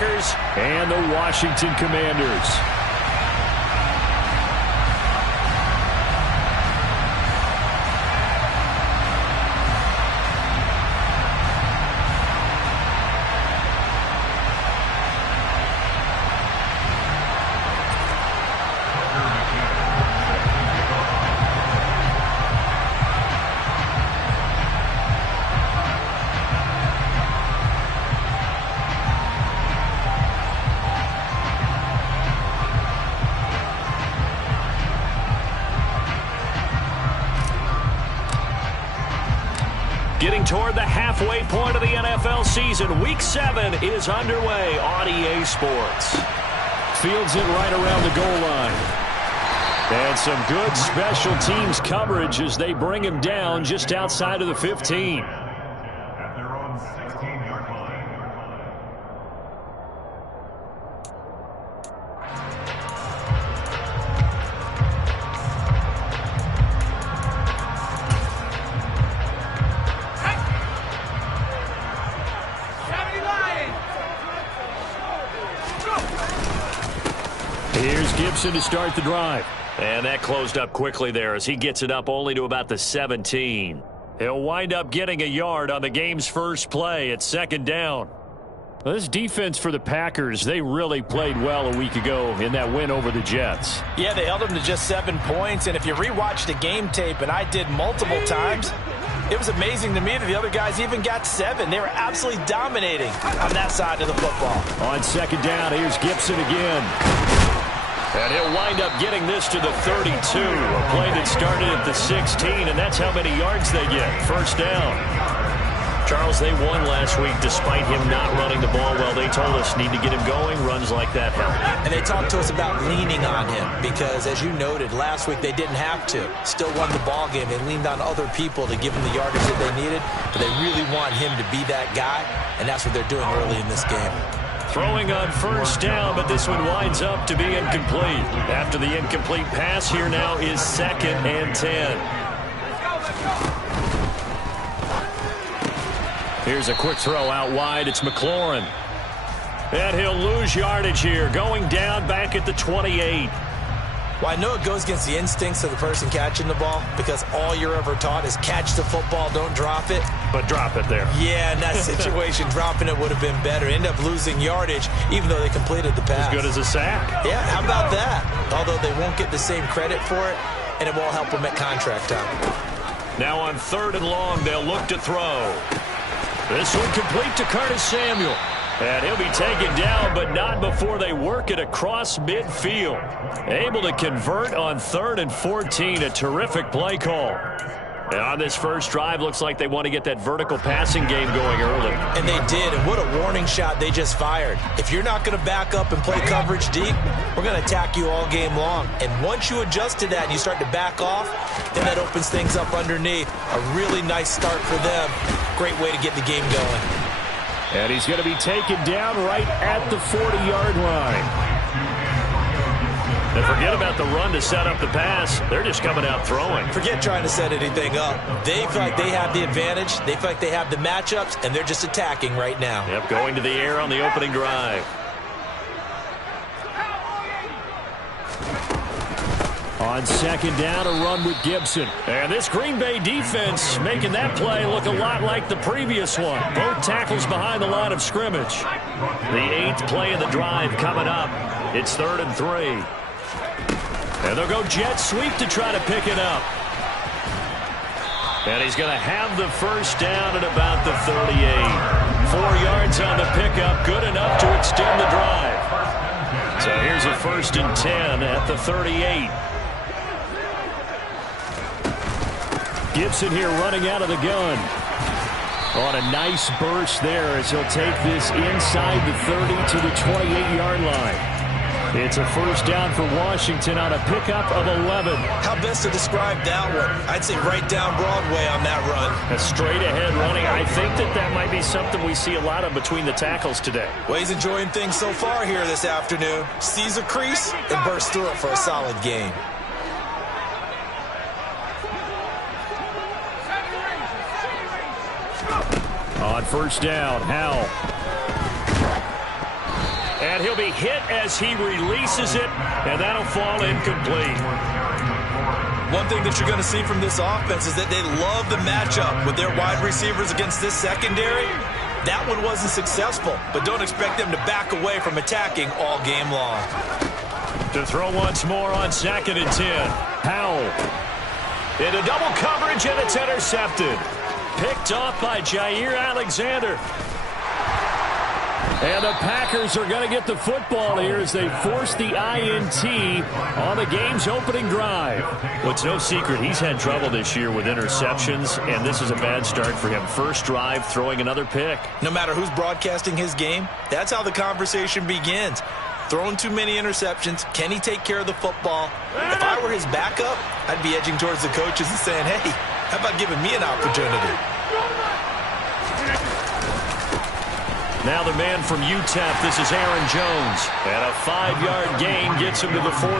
Packers and the Washington Commanders. Getting toward the halfway point of the NFL season. Week 7 is underway on EA Sports. Fields it right around the goal line. And some good special teams coverage as they bring him down just outside of the 15. At their own 16-yard line. Here's Gibson to start the drive. And that closed up quickly there as he gets it up only to about the 17. He'll wind up getting a yard on the game's first play at second down. Well, this defense for the Packers, they really played well a week ago in that win over the Jets. Yeah, they held them to just 7 points. And if you rewatch the game tape, and I did multiple times, it was amazing to me that the other guys even got 7. They were absolutely dominating on that side of the football. On second down, here's Gibson again. And he'll wind up getting this to the 32. A play that started at the 16, and that's how many yards they get. First down. Charles, they won last week despite him not running the ball well. They told us need to get him going. Runs like that help. And they talked to us about leaning on him because, as you noted, last week they didn't have to. Still won the ball game. They leaned on other people to give them the yardage that they needed. But they really want him to be that guy, and that's what they're doing early in this game. Throwing on first down, but this one winds up to be incomplete. After the incomplete pass, here now is 2nd and 10. Here's a quick throw out wide. It's McLaurin. And he'll lose yardage here, going down back at the 28. Well, I know it goes against the instincts of the person catching the ball because all you're ever taught is catch the football, don't drop it. But drop it there. Yeah, in that situation, dropping it would have been better. End up losing yardage, even though they completed the pass. As good as a sack. Yeah, how about that? Although they won't get the same credit for it, and it won't help them at contract time. Now on 3rd and long, they'll look to throw. This one complete to Curtis Samuel. And he'll be taken down, but not before they work it across midfield. Able to convert on 3rd and 14. A terrific play call. And on this first drive, looks like they want to get that vertical passing game going early. And they did, and what a warning shot they just fired. If you're not going to back up and play coverage deep, we're going to attack you all game long. And once you adjust to that and you start to back off, then that opens things up underneath. A really nice start for them. Great way to get the game going. And he's going to be taken down right at the 40-yard line. And forget about the run to set up the pass. They're just coming out throwing. Forget trying to set anything up. They feel like they have the advantage. They feel like they have the matchups, and they're just attacking right now. Yep, going to the air on the opening drive. On second down, a run with Gibson. And this Green Bay defense making that play look a lot like the previous one. Both tackles behind the line of scrimmage. The 8th play of the drive coming up. It's 3rd and 3. And they'll go jet sweep to try to pick it up. And he's going to have the first down at about the 38. 4 yards on the pickup, good enough to extend the drive. So here's a 1st and 10 at the 38. Gibson here running out of the gun. On a nice burst there as he'll take this inside the 30 to the 28-yard line. It's a first down for Washington on a pickup of 11. How best to describe that one? I'd say right down Broadway on that run. A straight-ahead running. I think that might be something we see a lot of between the tackles today. Well, he's enjoying things so far here this afternoon. Sees a crease and bursts through it for a solid gain. On first down, Howell. And he'll be hit as he releases it, and that'll fall incomplete. One thing that you're going to see from this offense is that they love the matchup with their wide receivers against this secondary. That one wasn't successful, but don't expect them to back away from attacking all game long. To throw once more on 2nd and 10. Howell. Into double coverage, and it's intercepted. Picked off by Jair Alexander. And the Packers are going to get the football here as they force the INT on the game's opening drive. Well, it's no secret he's had trouble this year with interceptions, and this is a bad start for him. First drive, throwing another pick. No matter who's broadcasting his game, that's how the conversation begins. Throwing too many interceptions. Can he take care of the football? If I were his backup, I'd be edging towards the coaches and saying, hey, how about giving me an opportunity? Now the man from UTEP, this is Aaron Jones. And a 5-yard gain gets him to the 42.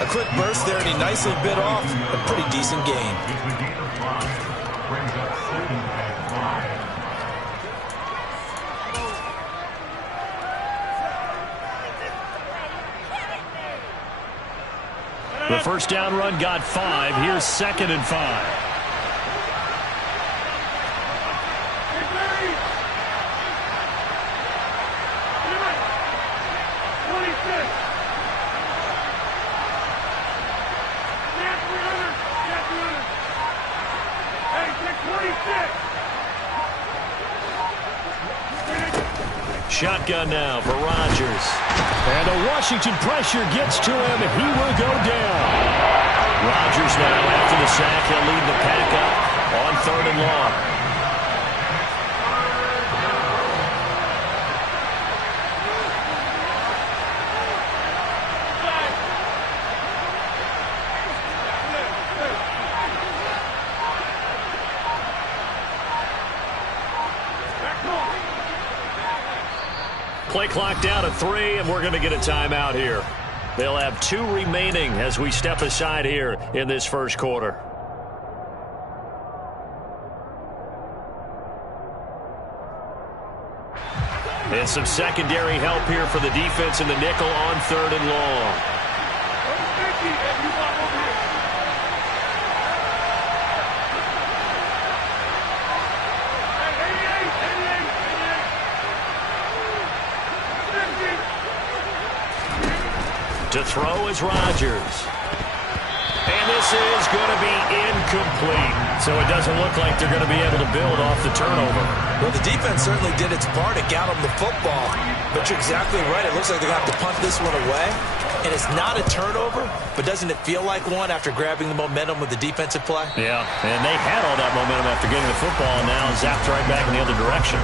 A quick burst there, and he nicely bit off a pretty decent gain. The first down run got 5. Here's 2nd and 5. Shotgun now for Rodgers. And a Washington pressure gets to him, and he will go down. Rodgers now, after the sack, he'll lead the pack up on 3rd and long. Play clock down to 3, and we're going to get a timeout here. They'll have 2 remaining as we step aside here in this first quarter. And some secondary help here for the defense in the nickel on 3rd and long. To throw is Rodgers. And this is going to be incomplete. So it doesn't look like they're going to be able to build off the turnover. Well, the defense certainly did its part. It got them the football. But you're exactly right. It looks like they're going to have to punt this one away. And it's not a turnover, but doesn't it feel like one after grabbing the momentum with the defensive play? Yeah, and they had all that momentum after getting the football, and now zapped right back in the other direction.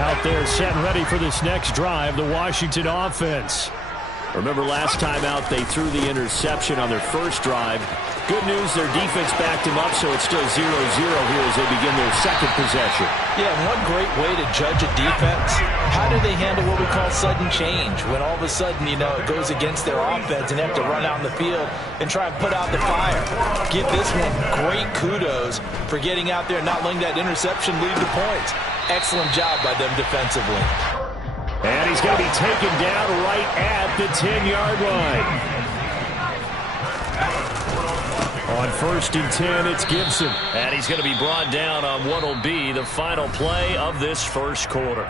Out there set and ready for this next drive, the Washington offense. Remember last time out they threw the interception on their first drive. Good news, their defense backed them up, so it's still 0-0 here as they begin their second possession. Yeah, and one great way to judge a defense, how do they handle what we call sudden change? When all of a sudden, you know, it goes against their offense and they have to run out in the field and try and put out the fire. Give this one great kudos for getting out there and not letting that interception lead to points. Excellent job by them defensively. And he's going to be taken down right at the 10-yard line. On 1st and 10, it's Gibson. And he's going to be brought down on what will be the final play of this first quarter.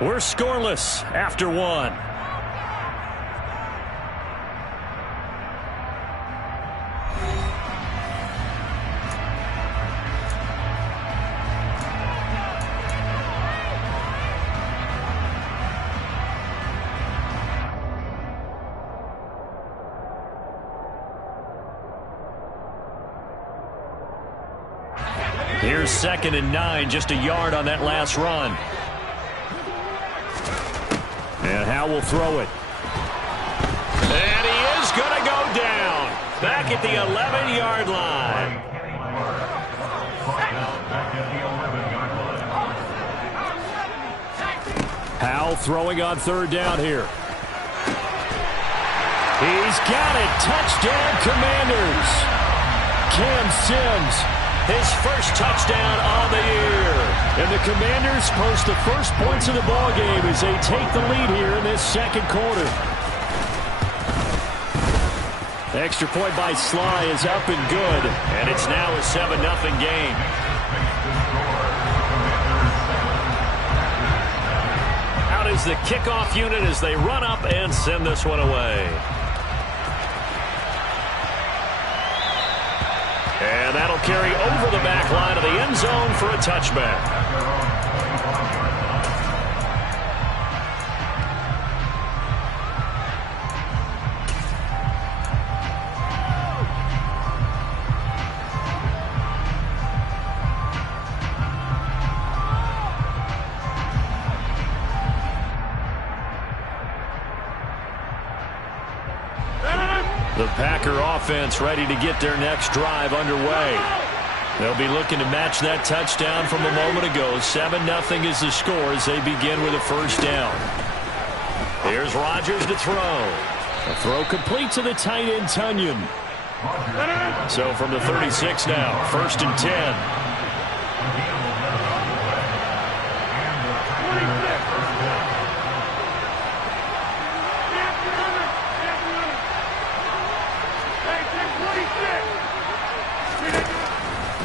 We're scoreless after 1. Here's 2nd and 9, just a yard on that last run. And Howe will throw it. And he is going to go down. Back at the 11-yard line. Howe throwing on 3rd down here. He's got it. Touchdown, Commanders. Cam Sims, his first touchdown on the year. And the Commanders post the first points of the ballgame as they take the lead here in this second quarter. Extra point by Sly is up and good, and it's now a 7-0 game. Out is the kickoff unit as they run up and send this one away. And that'll carry over the back line of the end zone for a touchback. The Packer offense ready to get their next drive underway. They'll be looking to match that touchdown from a moment ago. 7-0 is the score as they begin with a first down. Here's Rodgers to throw. A throw complete to the tight end, Tunyon. So from the 36 now, 1st and 10.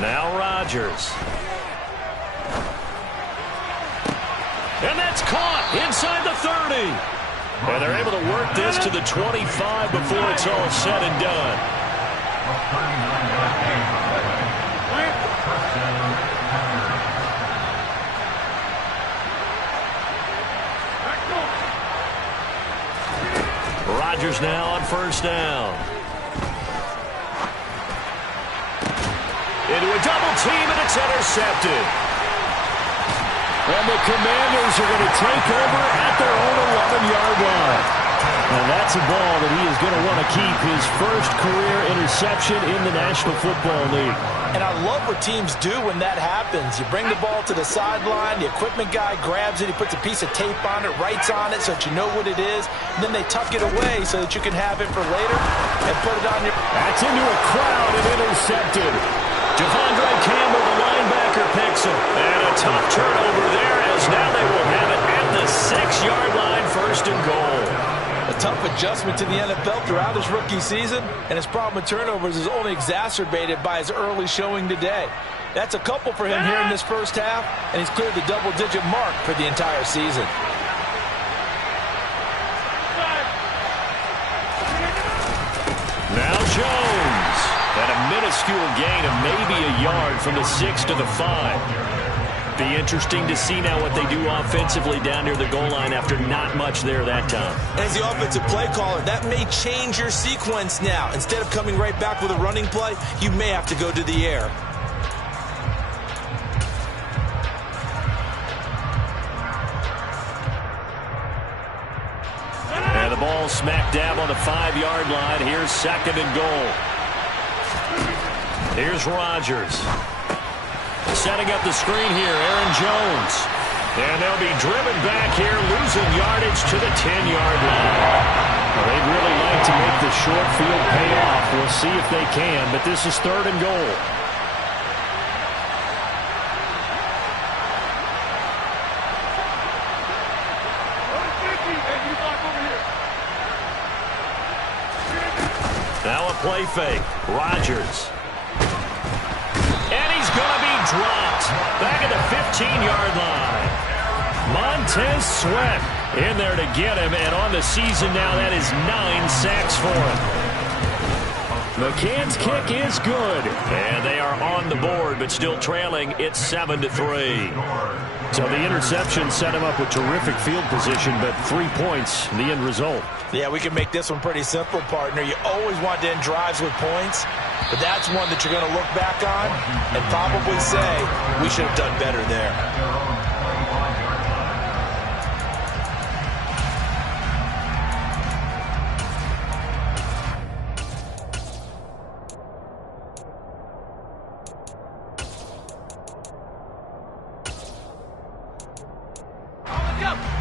Now Rodgers. And that's caught inside the 30. And they're able to work this to the 25 before it's all said and done. Rodgers now on first down. Into a double team, and it's intercepted. And the Commanders are going to take over at their own 11-yard line. And that's a ball that he is going to want to keep, his first career interception in the National Football League. And I love what teams do when that happens. You bring the ball to the sideline, the equipment guy grabs it, he puts a piece of tape on it, writes on it so that you know what it is, and then they tuck it away so that you can have it for later and put it on your... That's into a crowd and intercepted. Javondre Campbell, the linebacker, picks him. And a tough turnover there as now they will have it at the 6-yard line, 1st and goal. A tough adjustment to the NFL throughout his rookie season, and his problem with turnovers is only exacerbated by his early showing today. That's a couple for him here in this first half, and he's cleared the double-digit mark for the entire season. Now Jones. And a minuscule gain of maybe a yard from the 6 to the 5. Be interesting to see now what they do offensively down near the goal line after not much there that time. As the offensive play caller, that may change your sequence now. Instead of coming right back with a running play, you may have to go to the air. And the ball smack dab on the 5-yard line. Here's 2nd and goal. Here's Rodgers. Setting up the screen here, Aaron Jones. And they'll be driven back here, losing yardage to the 10-yard line. Well, they'd really like to make the short field pay off. We'll see if they can, but this is 3rd and goal. Now a play fake. Rodgers. And he's going to be dropped back at the 15-yard line. Montez Sweat in there to get him, and on the season now, that is 9 sacks for him. McCann's kick is good, and they are on the board, but still trailing. It's 7-3. So the interception set him up with terrific field position, but 3 points, the end result. Yeah, we can make this one pretty simple, partner. You always want to end drives with points, but that's one that you're going to look back on and probably say, we should have done better there.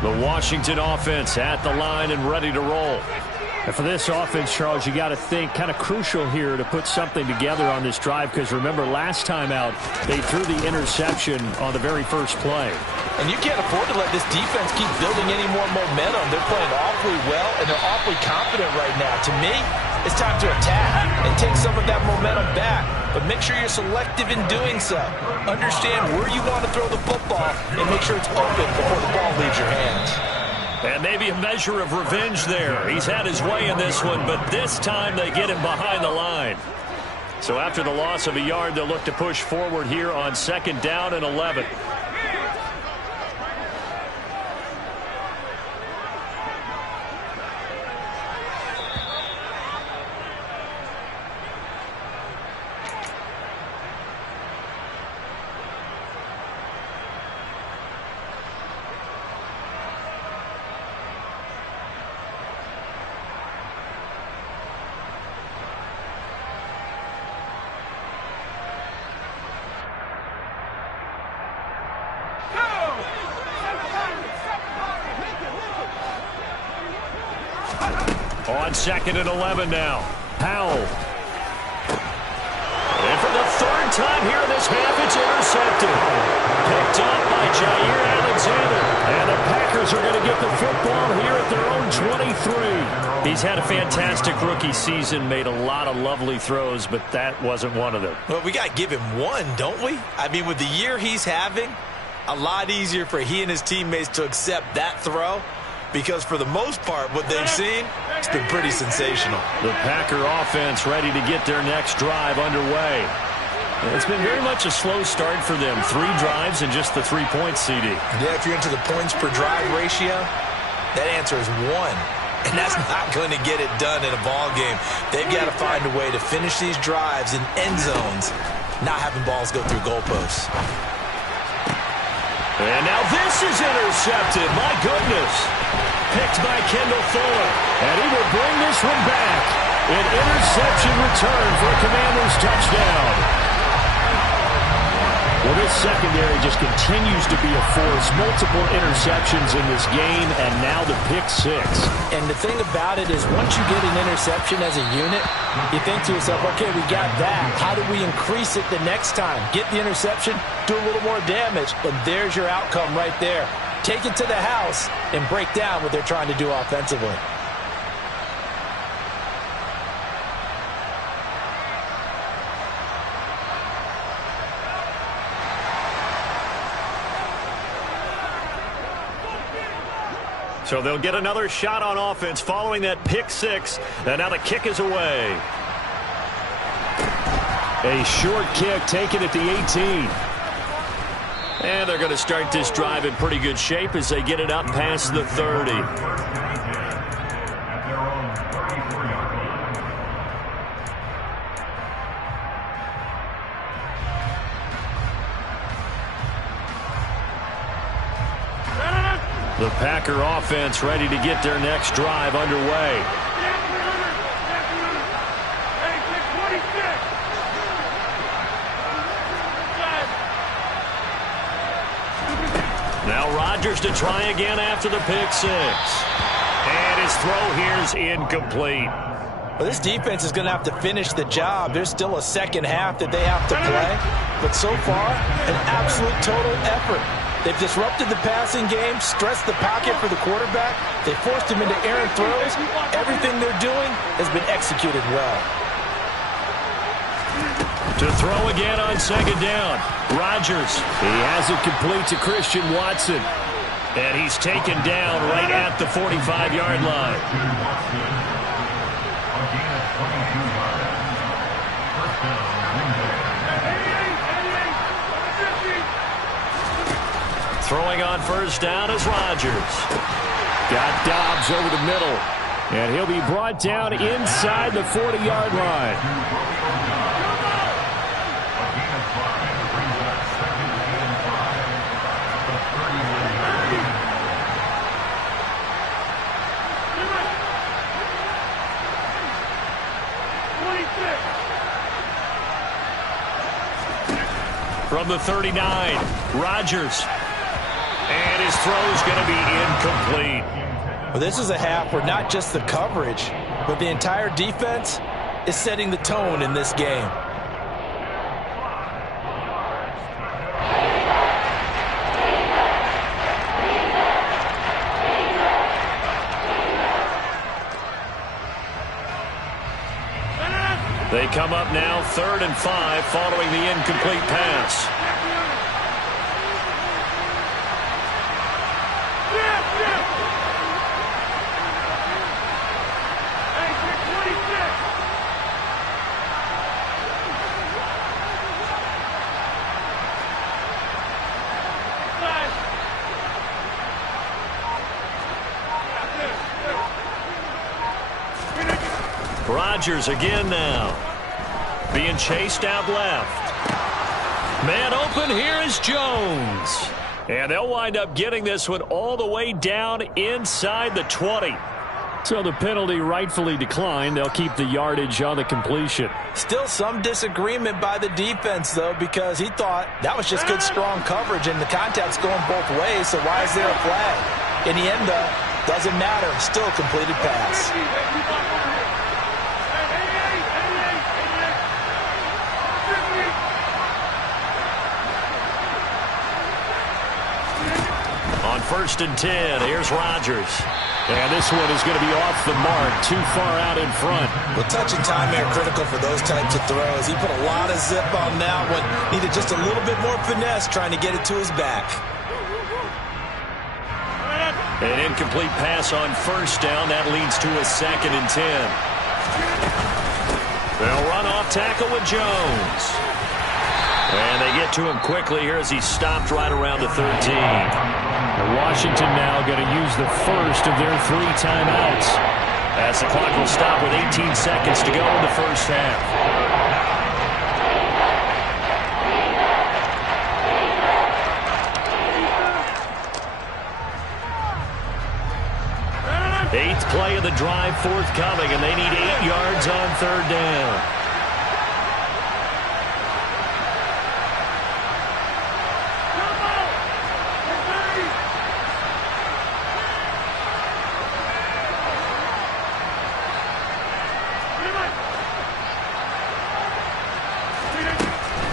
The Washington offense at the line and ready to roll. And for this offense, Charles, you got to think kind of crucial here to put something together on this drive, because remember last time out they threw the interception on the very first play. And you can't afford to let this defense keep building any more momentum. They're playing awfully well, and they're awfully confident right now. To me, it's time to attack and take some of that momentum back. But make sure you're selective in doing so. Understand where you want to throw the football and make sure it's open before the ball leaves your hands. And maybe a measure of revenge there. He's had his way in this one, but this time they get him behind the line. So after the loss of a yard, they'll look to push forward here on 2nd down and 11. On 2nd and 11 now. Powell. And for the 3rd time here in this half, it's intercepted. Picked up by Jair Alexander. And the Packers are going to get the football here at their own 23. He's had a fantastic rookie season, made a lot of lovely throws, but that wasn't one of them. Well, we got to give him one, don't we? I mean, with the year he's having, a lot easier for he and his teammates to accept that throw. Because for the most part, what they've seen, it's been pretty sensational. The Packer offense ready to get their next drive underway. It's been very much a slow start for them. 3 drives and just the 3 points, CD. Yeah, if you're into the points per drive ratio, that answer is 1. And that's not going to get it done in a ball game. They've got to find a way to finish these drives in end zones, not having balls go through goalposts. And now this is intercepted. My goodness. Picked by Kendall Fuller. And he will bring this one back. An interception return for a Commanders touchdown. Well, this secondary just continues to be a force. Multiple interceptions in this game, and now the pick 6. And the thing about it is once you get an interception as a unit, you think to yourself, okay, we got that. How do we increase it the next time? Get the interception, do a little more damage, and there's your outcome right there. Take it to the house and break down what they're trying to do offensively. So they'll get another shot on offense following that pick 6. And now the kick is away. A short kick taken at the 18. And they're going to start this drive in pretty good shape as they get it up past the 30. The Packer offense ready to get their next drive underway. Now Rodgers to try again after the pick 6. And his throw here is incomplete. Well, this defense is going to have to finish the job. There's still a second half that they have to play. But so far, an absolute total effort. They've disrupted the passing game, stressed the pocket for the quarterback. They forced him into errant throws. Everything they're doing has been executed well. To throw again on 2nd down. Rodgers. He has it complete to Christian Watson. And he's taken down right at the 45-yard line. Throwing on 1st down is Rodgers. Got Dobbs over the middle. And he'll be brought down inside the 40-yard line. From the 39, Rodgers. And his throw is going to be incomplete. Well, this is a half where not just the coverage, but the entire defense is setting the tone in this game. They come up now 3rd and 5 following the incomplete pass. Rodgers again now. Being chased out left. Man open, here is Jones. And they'll wind up getting this one all the way down inside the 20. So the penalty rightfully declined. They'll keep the yardage on the completion. Still some disagreement by the defense, though, because he thought that was just good, strong coverage, and the contact's going both ways, so why is there a flag? In the end, though, doesn't matter. Still a completed pass. On 1st and 10, here's Rodgers. And this one is going to be off the mark, too far out in front. Well, touch and time are critical for those types of throws. He put a lot of zip on that one. Needed just a little bit more finesse trying to get it to his back. An incomplete pass on 1st down. That leads to a 2nd and 10. They'll run off tackle with Jones. And they get to him quickly here as he's stopped right around the 13. And Washington now going to use the first of their 3 timeouts. As the clock will stop with 18 seconds to go in the first half. Eighth play of the drive forthcoming, and they need 8 yards on 3rd down.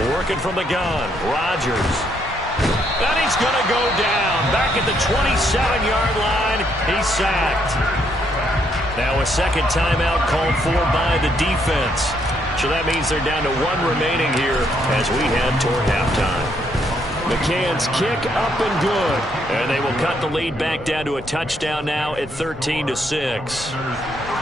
Working from the gun, Rodgers. And he's going to go down. Back at the 27-yard line, he's sacked. Now a second timeout called for by the defense. So that means they're down to 1 remaining here as we head toward halftime. McCann's kick up and good. And they will cut the lead back down to a touchdown now at 13-6.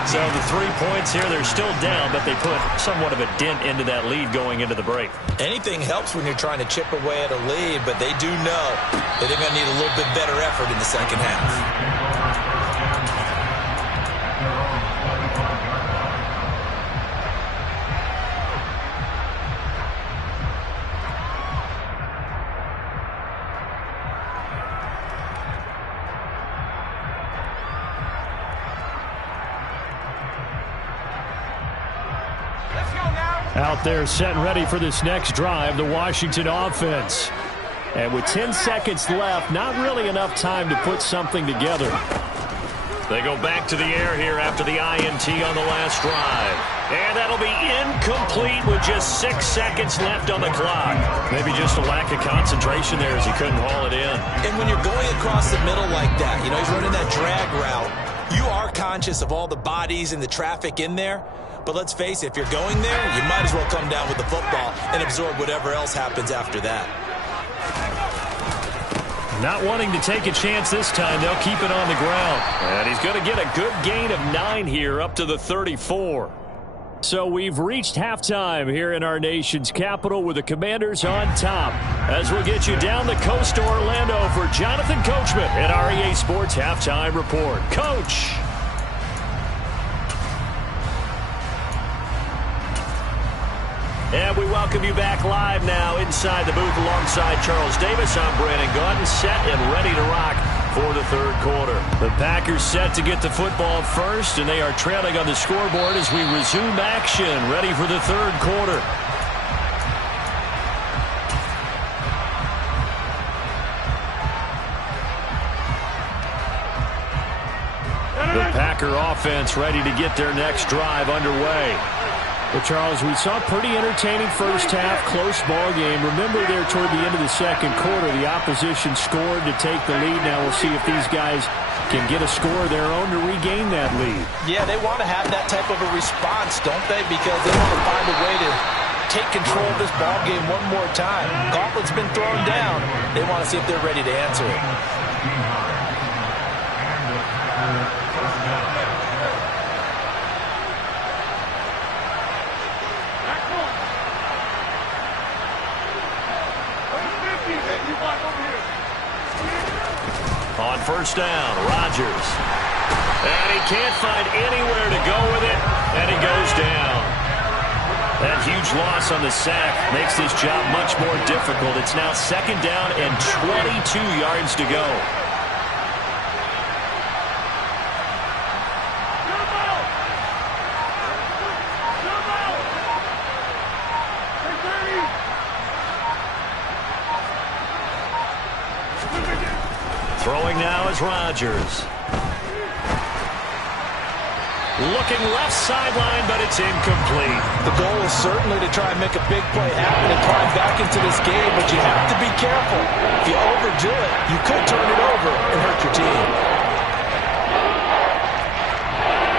So the 3 points here, they're still down, but they put somewhat of a dent into that lead going into the break. Anything helps when you're trying to chip away at a lead, but they do know that they're going to need a little bit better effort in the second half. Out there set and ready for this next drive, the Washington offense. And with 10 seconds left, not really enough time to put something together. They go back to the air here after the INT on the last drive. And that'll be incomplete with just 6 seconds left on the clock. Maybe just a lack of concentration there as he couldn't haul it in. And when you're going across the middle like that, you know, he's running that drag route, you are conscious of all the bodies and the traffic in there. But let's face it, if you're going there, you might as well come down with the football and absorb whatever else happens after that. Not wanting to take a chance this time, they'll keep it on the ground. And he's going to get a good gain of 9 here up to the 34. So we've reached halftime here in our nation's capital with the Commanders on top. As we'll get you down the coast to Orlando for Jonathan Coachman at our EA Sports Halftime Report. Coach. And we welcome you back live now inside the booth alongside Charles Davis. I'm Brandon Gauton, set and ready to rock for the 3rd quarter. The Packers set to get the football first, and they are trailing on the scoreboard as we resume action, ready for the 3rd quarter. The Packer offense ready to get their next drive underway. Well, Charles, we saw a pretty entertaining first half, close ball game. Remember there toward the end of the second quarter, the opposition scored to take the lead. Now we'll see if these guys can get a score of their own to regain that lead. Yeah, they want to have that type of a response, don't they? Because they want to find a way to take control of this ball game one more time. Gauntlet's been thrown down. They want to see if they're ready to answer it. On first down, Rodgers. And he can't find anywhere to go with it, and he goes down. That huge loss on the sack makes this job much more difficult. It's now second down and 22 yards to go. Throwing now is Rodgers. Looking left sideline, but it's incomplete. The goal is certainly to try and make a big play happen and climb back into this game, but you have to be careful. If you overdo it, you could turn it over and hurt your team.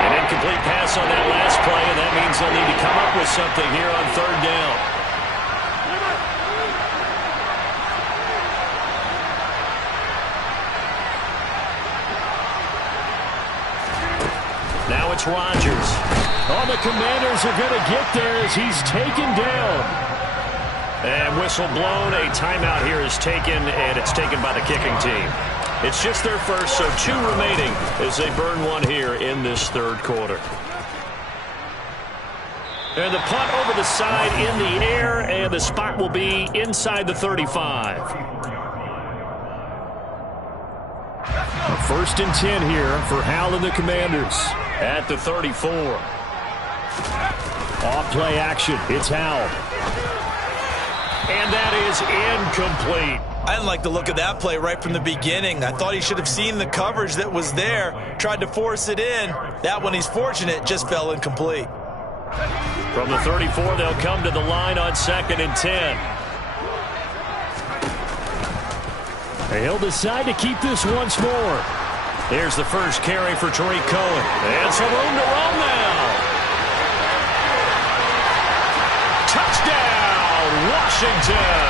An incomplete pass on that last play, and that means they'll need to come up with something here on third down. Now it's Rodgers. Oh, the Commanders are going to get there as he's taken down. And whistle blown. A timeout here is taken, and it's taken by the kicking team. It's just their first, so 2 remaining as they burn one here in this third quarter. And the punt over the side in the air, and the spot will be inside the 35. First and 10 here for Hal and the Commanders. At the 34. Off play action. It's Hal. And that is incomplete. I didn't like the look of that play right from the beginning. I thought he should have seen the coverage that was there, tried to force it in. That one, he's fortunate, just fell incomplete. From the 34, they'll come to the line on second and 10. He'll decide to keep this once more. Here's the first carry for Tariq Cohen. And some room to run now. Touchdown, Washington.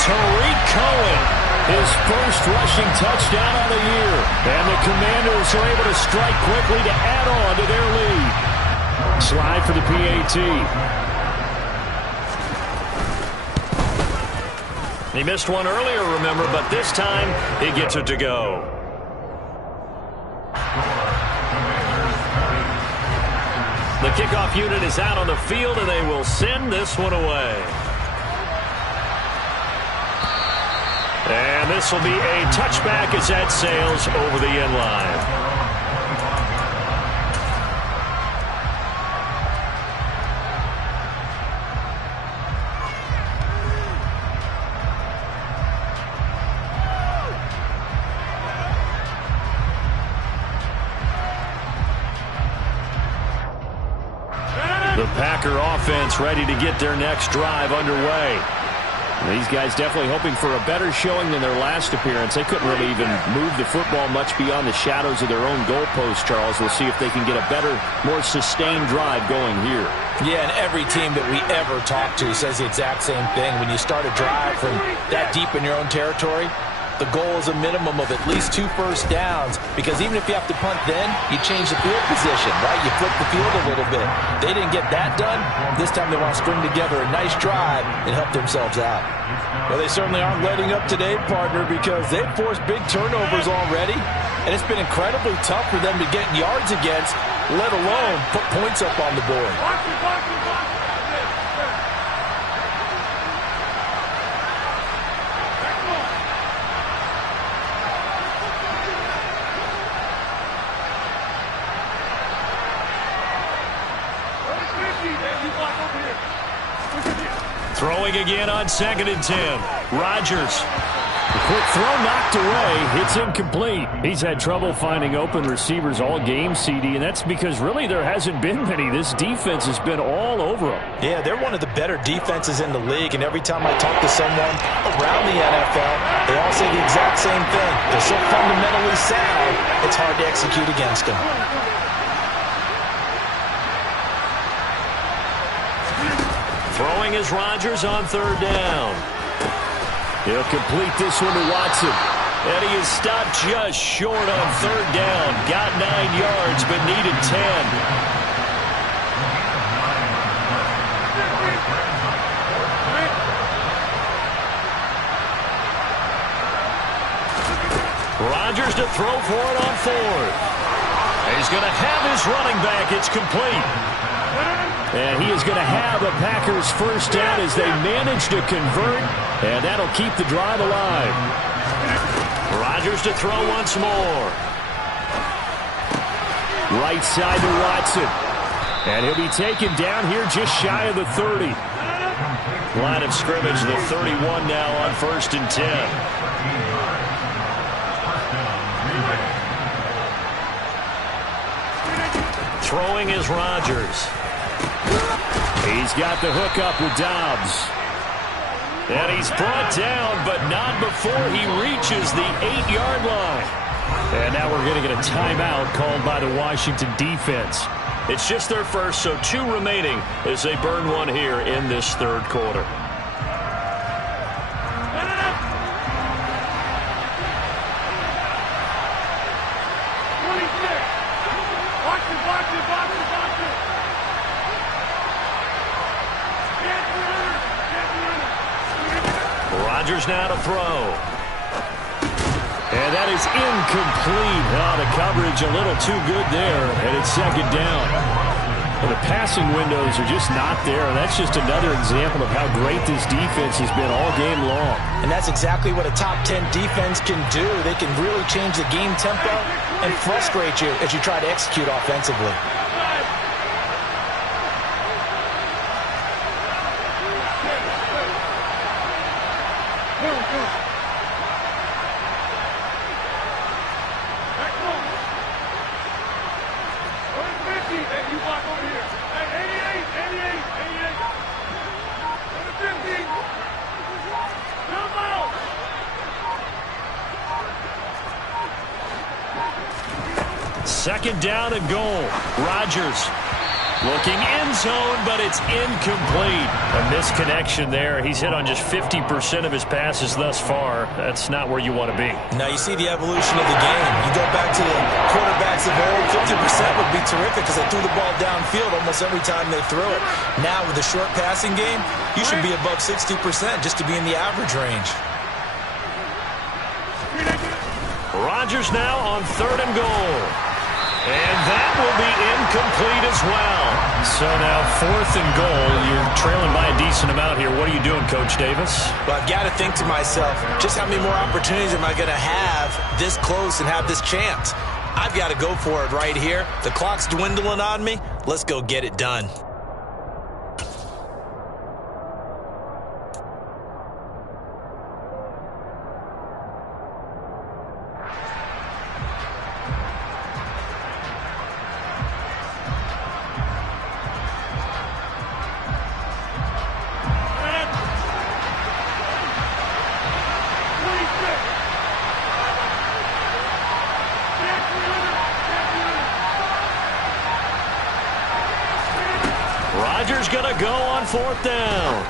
Tariq Cohen, his first rushing touchdown of the year. And the Commanders are able to strike quickly to add on to their lead. Slide for the PAT. He missed one earlier, remember, but this time he gets it to go. The kickoff unit is out on the field, and they will send this one away. And this will be a touchback as that sails over the end line. The Packer offense ready to get their next drive underway. These guys definitely hoping for a better showing than their last appearance. They couldn't really even move the football much beyond the shadows of their own goalpost, Charles. We'll see if they can get a better, more sustained drive going here. Yeah, and every team that we ever talk to says the exact same thing. When you start a drive from that deep in your own territory, the goal is a minimum of at least 2 first downs, because even if you have to punt then, you change the field position, right? You flip the field a little bit. They didn't get that done. This time they want to string together a nice drive and help themselves out. Well, they certainly aren't letting up today, partner, because they've forced big turnovers already, and it's been incredibly tough for them to get yards against, let alone put points up on the board. Throwing again on second and 10. Rodgers. The quick throw knocked away. It's incomplete. He's had trouble finding open receivers all game, CD, and that's because really there hasn't been many. This defense has been all over them. Yeah, they're one of the better defenses in the league, and every time I talk to someone around the NFL, they all say the exact same thing. They're so fundamentally sound, it's hard to execute against them. Throwing is Rodgers on third down. He'll complete this one to Watson. And he is stopped just short on third down. Got 9 yards, but needed 10. Rodgers to throw for it on fourth. He's going to have his running back. It's complete. And he is going to have the Packers first down as they manage to convert, and that'll keep the drive alive. Rodgers to throw once more. Right side to Watson. And he'll be taken down here just shy of the 30. Line of scrimmage, the 31 now on 1st and 10. Throwing is Rodgers. He's got the hook up with Dobbs. And he's brought down, but not before he reaches the 8-yard line. And now we're going to get a timeout called by the Washington defense. It's just their first, so 2 remaining as they burn one here in this third quarter. Rodgers now to throw. And that is incomplete. Oh, the coverage a little too good there, and it's second down. Well, the passing windows are just not there, and that's just another example of how great this defense has been all game long. And that's exactly what a top 10 defense can do. They can really change the game tempo and frustrate you as you try to execute offensively. Second down and goal. Rodgers looking end zone, but it's incomplete. A misconnection there. He's hit on just 50% of his passes thus far. That's not where you want to be. Now you see the evolution of the game. You go back to the quarterbacks of old, 50% would be terrific because they threw the ball downfield almost every time they threw it. Now with the short passing game, you should be above 60% just to be in the average range. Rodgers now on third and goal. And that will be incomplete as well. So now 4th and goal. You're trailing by a decent amount here. What are you doing, Coach Davis? Well, I've got to think to myself, just how many more opportunities am I going to have this close and have this chance? I've got to go for it right here. The clock's dwindling on me. Let's go get it done. Rodgers going to go on 4th down.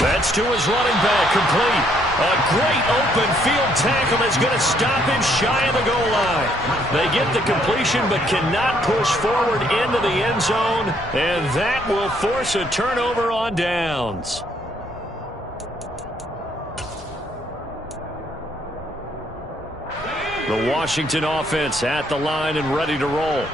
That's to his running back, complete. A great open field tackle that's going to stop him shy of the goal line. They get the completion but cannot push forward into the end zone, and that will force a turnover on downs. The Washington offense at the line and ready to roll.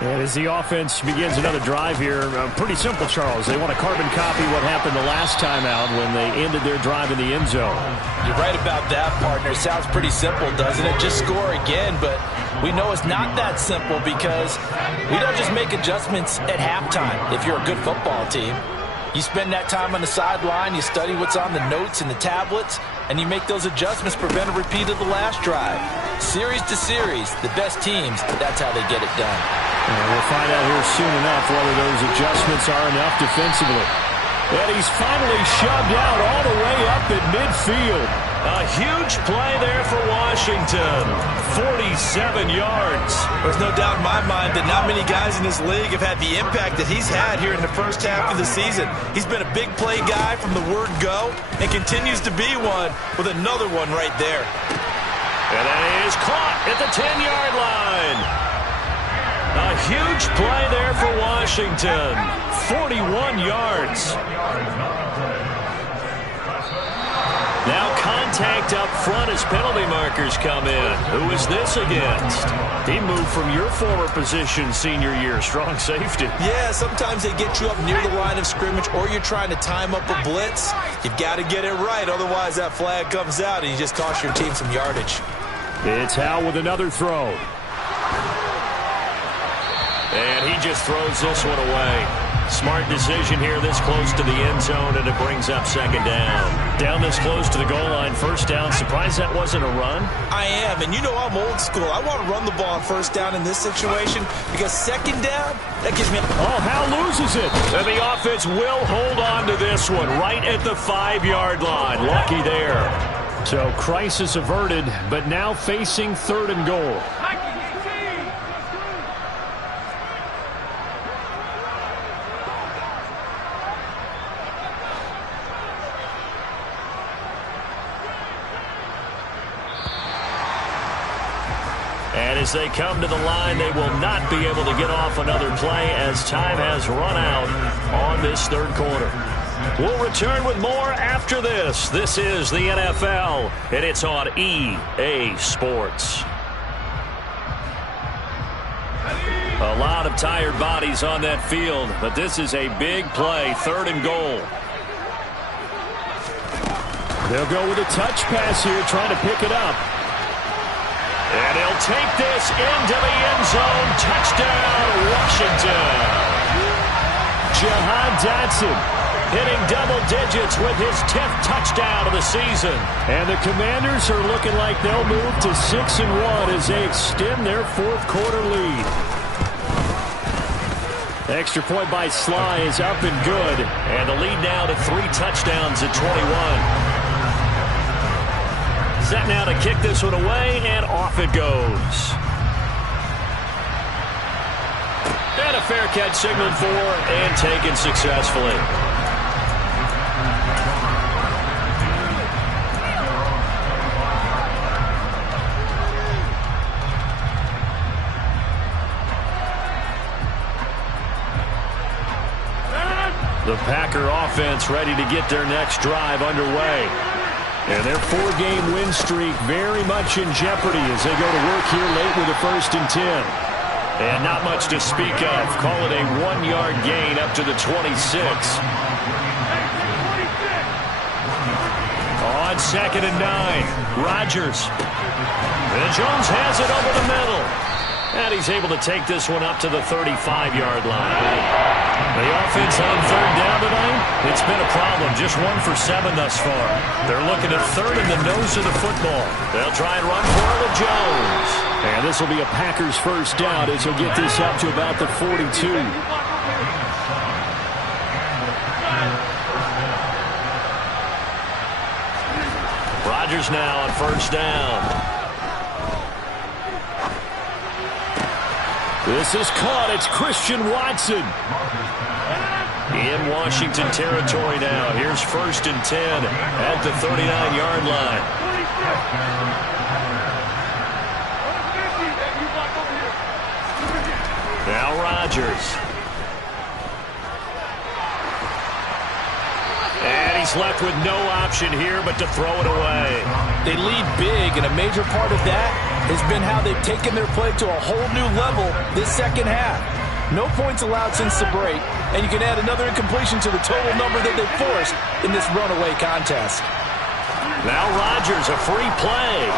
And as the offense begins another drive here, pretty simple, Charles. They want to carbon copy what happened the last time out when they ended their drive in the end zone. You're right about that, partner. Sounds pretty simple, doesn't it? Just score again, but we know it's not that simple because we don't just make adjustments at halftime if you're a good football team. You spend that time on the sideline, you study what's on the notes and the tablets, and you make those adjustments to prevent a repeat of the last drive. Series to series, the best teams, that's how they get it done. And we'll find out here soon enough whether those adjustments are enough defensively. And he's finally shoved out all the way up at midfield. A huge play there for Washington. 47 yards. There's no doubt in my mind that not many guys in this league have had the impact that he's had here in the first half of the season. He's been a big play guy from the word go and continues to be one with another one right there. And that is caught at the 10-yard line. A huge play there for Washington. 41 yards. Now contact up front as penalty markers come in. Who is this against? He moved from your former position senior year, strong safety. Yeah, sometimes they get you up near the line of scrimmage or you're trying to time up a blitz. You've got to get it right, otherwise that flag comes out and you just cost your team some yardage. It's Howell with another throw. And he just throws this one away. Smart decision here this close to the end zone, and it brings up second down. Down this close to the goal line, first down. Surprised that wasn't a run? I am, and you know I'm old school. I want to run the ball on first down in this situation because second down, that gives me... Oh, Howell loses it. And the offense will hold on to this one right at the 5-yard line. Lucky there. So crisis averted, but now facing third and goal. And as they come to the line, they will not be able to get off another play as time has run out on this third quarter. We'll return with more after this. This is the NFL, and it's on EA Sports. A lot of tired bodies on that field, but this is a big play, third and goal. They'll go with a touch pass here, trying to pick it up. And he'll take this into the end zone. Touchdown, Washington. Jahan Dotson hitting double digits with his 10th touchdown of the season. And the Commanders are looking like they'll move to 6-1 as they extend their fourth quarter lead. Extra point by Sly is up and good. And the lead now to 3 touchdowns at 21. Set now to kick this one away, and off it goes. And a fair catch signaled for and taken successfully. The Packer offense ready to get their next drive underway. And their 4-game win streak very much in jeopardy as they go to work here late with a 1st and 10. And not much to speak of. Call it a 1-yard gain up to the 26. On 2nd and 9, Rodgers. And Jones has it over the middle. And he's able to take this one up to the 35-yard line. The offense on third down tonight, it's been a problem. Just 1 for 7 thus far. They're looking at third in the nose of the football. They'll try and run for it with Jones. And this will be a Packers first down as he'll get this up to about the 42. Rodgers now on first down. This is caught. It's Christian Watson. In Washington territory now. Here's 1st and 10 at the 39-yard line. Now Rodgers. And he's left with no option here but to throw it away. They lead big, and a major part of that has been how they've taken their play to a whole new level this second half. No points allowed since the break, and you can add another incompletion to the total number that they've forced in this runaway contest. Now Rodgers, a free play.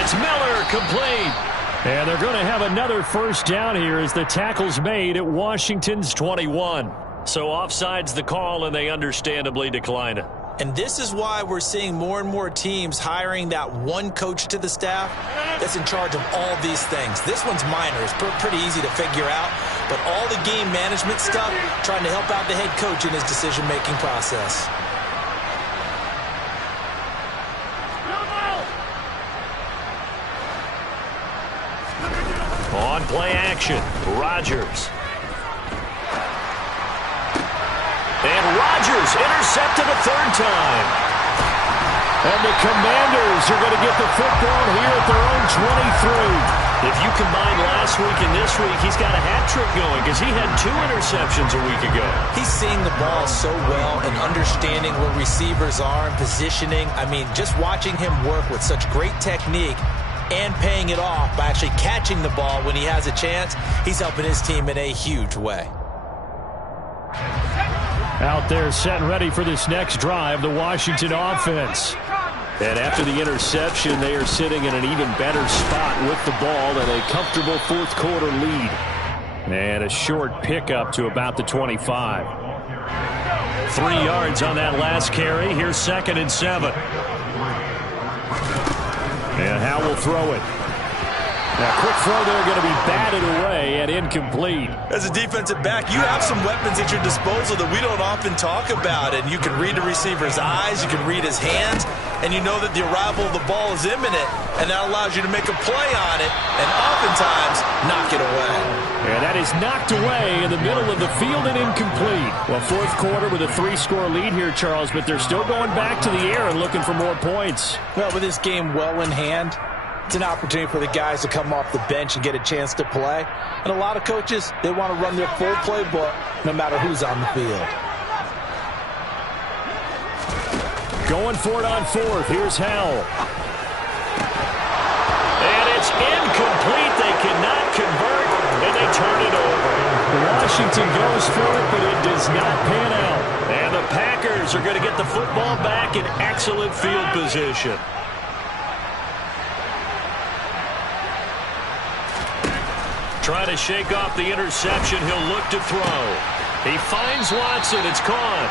It's Miller, complete. And they're going to have another first down here as the tackle's made at Washington's 21. So offside's the call, and they understandably decline it. And this is why we're seeing more and more teams hiring that one coach to the staff that's in charge of all these things. This one's minor. It's pretty easy to figure out. But all the game management stuff, trying to help out the head coach in his decision-making process. On play action, Rodgers. And Rodgers intercepted a third time. And the Commanders are going to get the football here at their own 23. If you combine last week and this week, he's got a hat trick going because he had 2 interceptions a week ago. He's seeing the ball so well and understanding where receivers are and positioning. I mean, just watching him work with such great technique and paying it off by actually catching the ball when he has a chance, he's helping his team in a huge way. Out there set and ready for this next drive, the Washington offense. And after the interception, they are sitting in an even better spot with the ball and a comfortable fourth-quarter lead. And a short pickup to about the 25. 3 yards on that last carry. Here's 2nd and 7. And Howe will throw it. Now, quick throw there, going to be batted away and incomplete. As a defensive back, you have some weapons at your disposal that we don't often talk about. And you can read the receiver's eyes, you can read his hands, and you know that the arrival of the ball is imminent. And that allows you to make a play on it and oftentimes knock it away. And that is knocked away in the middle of the field and incomplete. Well, fourth quarter with a 3-score lead here, Charles, but they're still going back to the air and looking for more points. Well, with this game well in hand, it's an opportunity for the guys to come off the bench and get a chance to play. And a lot of coaches, they want to run their full playbook no matter who's on the field. Going for it on 4th. Here's Howell. And it's incomplete. They cannot convert, and they turn it over. Washington goes for it, but it does not pan out. And the Packers are going to get the football back in excellent field position. Trying to shake off the interception. He'll look to throw. He finds Watson. It's caught.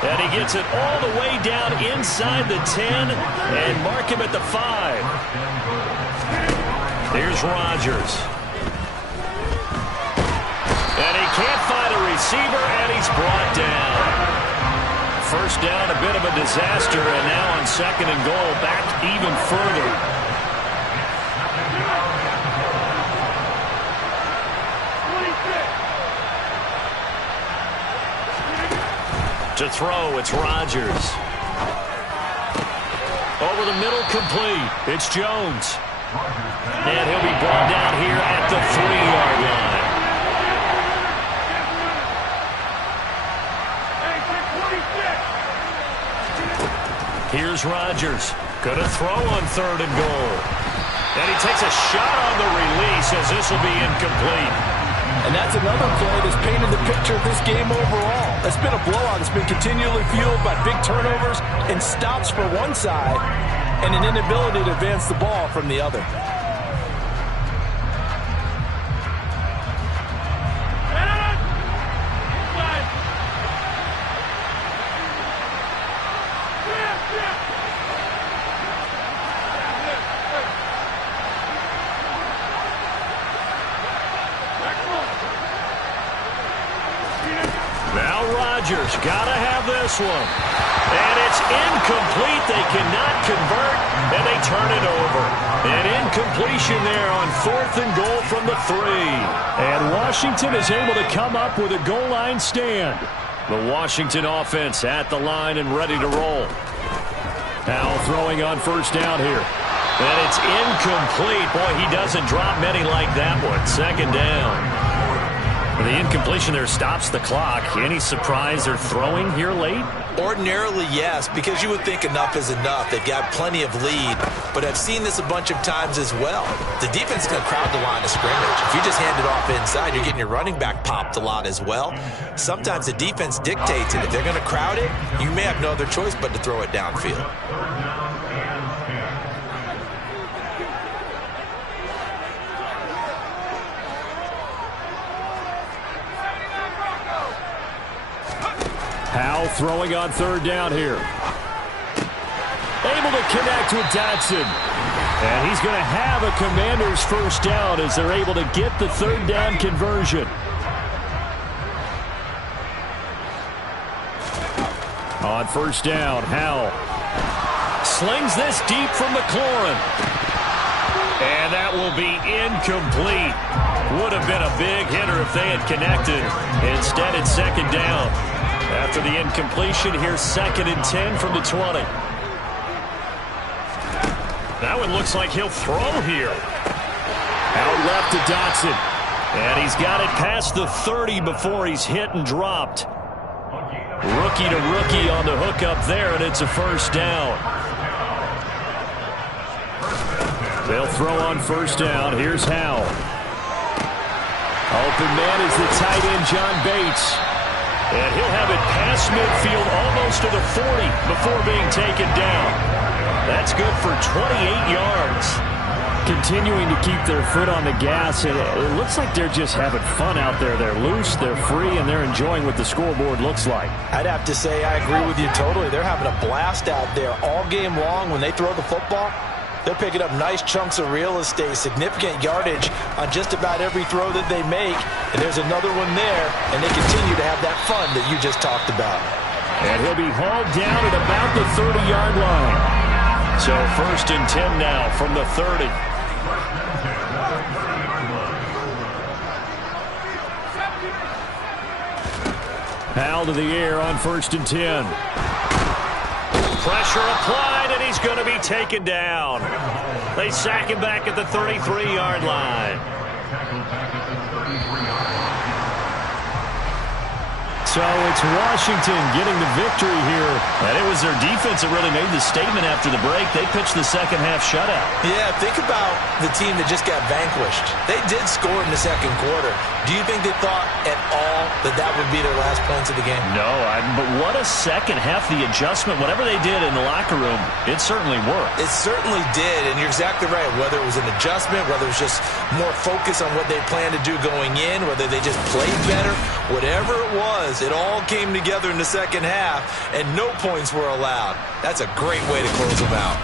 And he gets it all the way down inside the 10 and mark him at the 5. Here's Rodgers. And he can't find a receiver, and he's brought down. First down, a bit of a disaster, and now on 2nd and goal, back even further. To throw, it's Rodgers. Over the middle, complete. It's Jones. And he'll be brought down here at the 3-yard line. Here's Rodgers. Gonna throw on 3rd and goal. And he takes a shot on the release as this will be incomplete. And that's another play that's painted the picture of this game overall. It's been a blowout. It's been continually fueled by big turnovers and stops for one side and an inability to advance the ball from the other. Gotta have this one. And it's incomplete. They cannot convert, and they turn it over. An incompletion there on 4th and goal from the 3. And Washington is able to come up with a goal line stand. The Washington offense at the line and ready to roll. Now throwing on 1st down here. And it's incomplete. Boy, he doesn't drop many like that one. 2nd down. The incompletion there stops the clock. Any surprise they're throwing here late? Ordinarily, yes, because you would think enough is enough. They've got plenty of lead, but I've seen this a bunch of times as well. The defense is going to crowd the line of scrimmage. If you just hand it off inside, you're getting your running back popped a lot as well. Sometimes the defense dictates it. If they're going to crowd it, you may have no other choice but to throw it downfield. Howell throwing on third down here. Able to connect with Dotson. And he's going to have a Commanders first down as they're able to get the third down conversion. On first down, Howell slings this deep from McLaurin. And that will be incomplete. Would have been a big hitter if they had connected. Instead, it's second down. After the incompletion, here's 2nd and 10 from the 20. That one looks like he'll throw here. Out left to Dotson. And he's got it past the 30 before he's hit and dropped. Rookie to rookie on the hook up there, and it's a first down. They'll throw on first down. Here's Howell. Open man is the tight end, John Bates. And he'll have it past midfield almost to the 40 before being taken down. That's good for 28 yards. Continuing to keep their foot on the gas. It looks like they're just having fun out there. They're loose, they're free, and they're enjoying what the scoreboard looks like. I'd have to say I agree with you totally. They're having a blast out there all game long. When they throw the football, they're picking up nice chunks of real estate, significant yardage on just about every throw that they make. And there's another one there, and they continue to have that fun that you just talked about. And he'll be hauled down at about the 30-yard line. So 1st and 10 now from the 30. Howell to the air on 1st and 10. Pressure applied, and he's going to be taken down. They sack him back at the 33-yard line. So it's Washington getting the victory here. And it was their defense that really made the statement after the break. They pitched the second half shutout. Yeah, think about the team that just got vanquished. They did score in the second quarter. Do you think they thought at all that that would be their last points of the game? No, but what a second half. The adjustment, whatever they did in the locker room, it certainly worked. It certainly did, and you're exactly right. Whether it was an adjustment, whether it was just more focus on what they planned to do going in, whether they just played better, whatever it was, it all came together in the second half, and no points were allowed. That's a great way to close them out.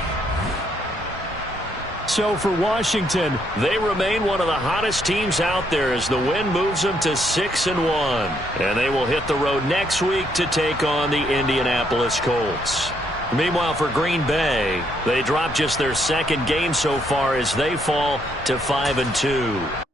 So for Washington, they remain one of the hottest teams out there as the win moves them to 6-1. And they will hit the road next week to take on the Indianapolis Colts. Meanwhile, for Green Bay, they drop just their second game so far as they fall to 5-2.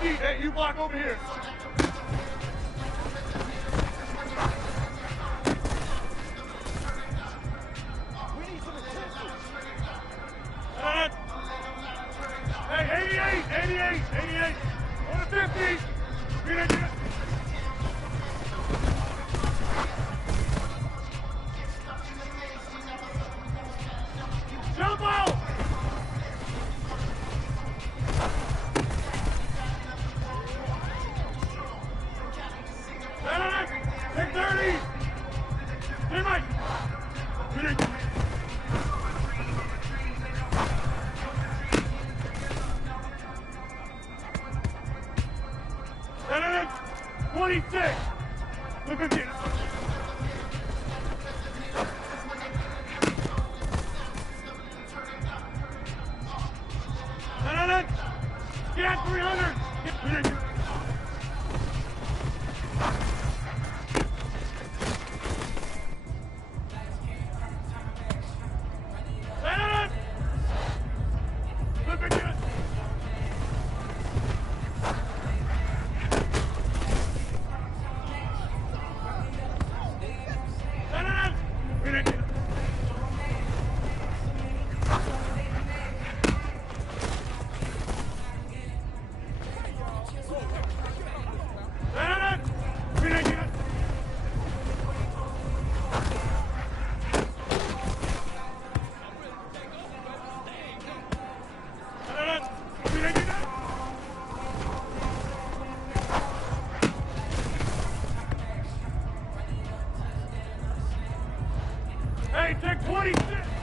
feet. Hey, you block over here. Hey, 88. On the 50. Get it. Jump out. Take 30. Hey, Mike. Get it. 26. Look at this. Get 300. Get it. Look at this. Hey, take 26.